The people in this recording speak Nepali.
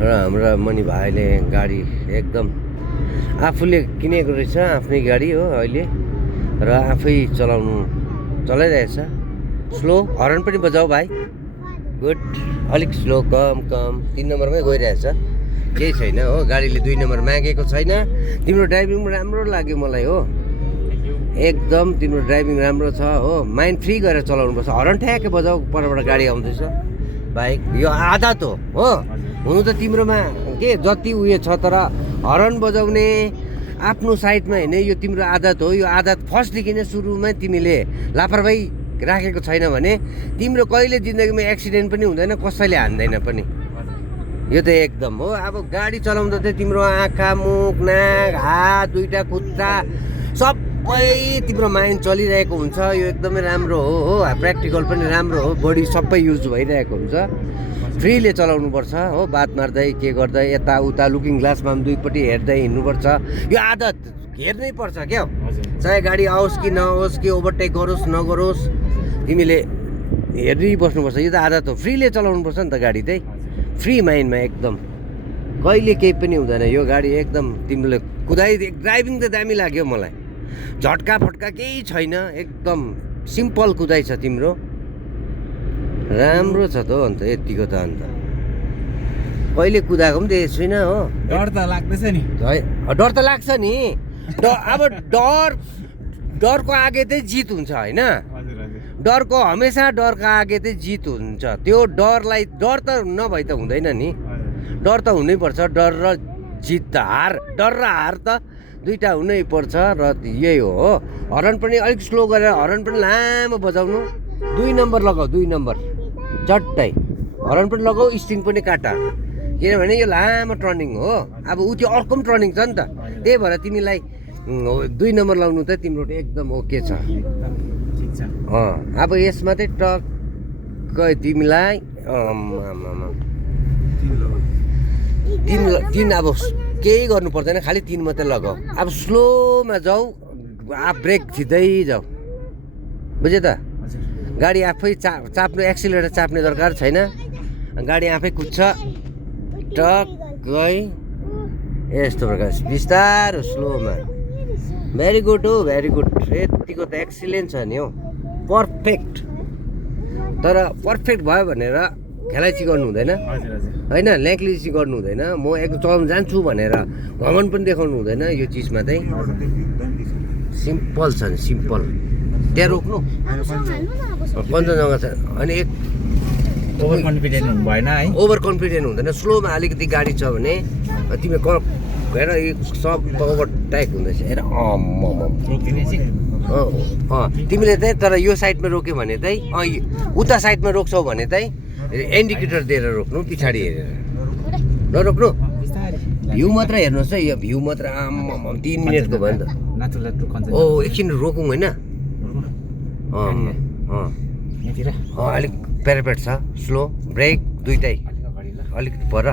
र हाम्रा मणि भाइले गाडी एकदम आफूले किनेको रहेछ, आफ्नै गाडी हो अहिले र आफै चलाइरहेछ। स्लो हर्न पनि बजाऊ भाइ। गुड। अलिक स्लो, कम 3 नम्बरमै गइरहेछ, केही छैन हो। गाडीले 2 नम्बर मागेको छैन। तिम्रो ड्राइभिङ राम्रो लाग्यो मलाई हो, एकदम तिम्रो ड्राइभिङ राम्रो छ हो। माइन्ड फ्री गरेर चलाउनुपर्छ। हर्न ठ्याक्कै बजाऊ, परबाट गाडी आउँदैछ बाइक। यो आदत हो हुनु त तिम्रोमा के जति उयो छ, तर हर्न बजाउने आफ्नो साइडमा होइन, यो तिम्रो आदत हो। यो आदत फर्स्टदेखि नै सुरुमै तिमीले लापरवाही राखेको छैन भने तिम्रो कहिले जिन्दगीमा एक्सिडेन्ट पनि हुँदैन, कसैले हान्दैन पनि। यो त एकदम हो। अब गाडी चलाउँदा चाहिँ तिम्रो आँखा, मुख, नाक, हात, दुईटा खुट्टा सबै तिम्रो माइन्ड चलिरहेको हुन्छ। यो एकदमै राम्रो हो। प्र्याक्टिकल पनि राम्रो हो, बडी सबै युज भइरहेको हुन्छ। फ्रीले चलाउनुपर्छ हो, बात मार्दै के गर्दै यताउता लुकिङ ग्लासमा पनि दुईपट्टि हेर्दै हिँड्नुपर्छ। यो आदत हेर्नै पर्छ क्या, चाहे गाडी आओस् कि नआओस्, कि ओभरटेक गरोस् नगरोस्, तिमीले हेर्नै बस्नुपर्छ। यो त आदत हो। फ्रीले चलाउनुपर्छ नि त गाडी चाहिँ, फ्री माइन्डमा एकदम। कहिले केही पनि हुँदैन। यो गाडी एकदम तिमीले ड्राइभिङ त दामी लाग्यो मलाई। झट्का फट्का केही छैन, एकदम सिम्पल कुदाइ छ तिम्रो, राम्रो छ त हो। अन्त यतिको त अन्त कहिले कुदाएको पनि देखेको छुइनँ हो। डर त लाग्दैछ नि। डर त लाग्छ नि। अब डरको आगे चाहिँ जित हुन्छ होइन। डरको हमेसा डरको आगे चाहिँ जित हुन्छ। त्यो डरलाई डर त नभई त हुँदैन नि, डर त हुनैपर्छ। डर र जित त डर र हार त दुईवटा हुनै पर्छ र यही हो। हर्न पनि अलिक स्लो गरेर हर्न पनि लामो बजाउनु। 2 नम्बर लगाऊ, 2 नम्बर चट्टै हर्न पनि लगाऊ, स्टिङ पनि काटा, किनभने यो लामो टर्निङ हो। अब ऊ त्यो अर्को पनि टर्निङ छ नि त, त्यही भएर तिमीलाई 2 नम्बर लाउनु त तिम्रो एकदम ओके छ। अब यसमा चाहिँ टक्कै तिमीलाई तिन अब केही गर्नु पर्दैन, खालि 3 मात्रै लगाऊ। अब स्लोमा जाऊ, ब्रेक थिच्दै जाऊ, बुझ्यो त। गाडी आफै चाप्नु, एक्सिलेटर चाप्ने दरकार छैन, गाडी आफै कुद्छ टक्कै यस्तो प्रकार बिस्तारो स्लोमा। भेरी गुड हो, भेरी गुड। यतिको त एक्सिलेन्ट छ नि हो, पर्फेक्ट। तर पर्फेक्ट भयो भनेर खेलाइची गर्नु हुँदैन होइन, ल्याङ्क्लिची गर्नु हुँदैन। म एकदम चलाउनु जान्छु भनेर घमन पनि देखाउनु हुँदैन। यो चिजमा चाहिँ सिम्पल छ नि, सिम्पल। त्यहाँ रोक्नु कञ्चनजङ्घा छ अनि ओभर कन्फिडेन्ट हुनु भएन है। ओभर कन्फिडेन्ट हुँदैन। स्लोमा अलिकति गाडी छ भने तिमी हेर सब ओभरटेक हुँदैछ, हेर तिमीले चाहिँ। तर यो साइडमा रोक्यो भने चाहिँ उता साइडमा रोक्छौ भने चाहिँ इन्डिकेटर दिएर रोक्नु, पछाडि हेरेर नरोक्नु। भ्यू मात्र हेर्नुहोस् है, यो भ्यू मात्र। 3 मिनटको भयो नि त। ओ एकछिन रोकौँ होइन। अलिक प्यारापेट छ, स्लो ब्रेक दुइटै अलिकति पर।